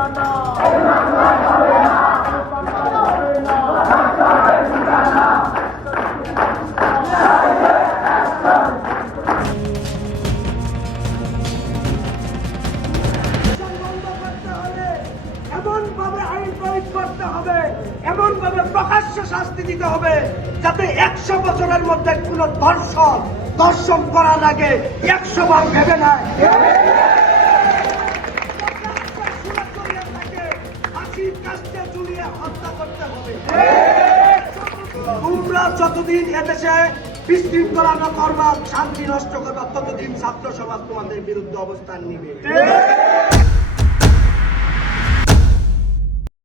বন্ধ আইন প্রয়োগ করতে হবে, এমন ভাবে প্রকাশ্য শাস্তি দিতে হবে যাতে একশো বছরের মধ্যে কোন ধর্ষণ দর্শন করার আগে একশো বার ভেবে হবে। তোমরা যতদিন এদেশে বিশৃঙ্খলা না করবা শান্তি নষ্ট করবা, ততদিন ছাত্র সমাজ তোমাদের বিরুদ্ধে অবস্থান নিবে।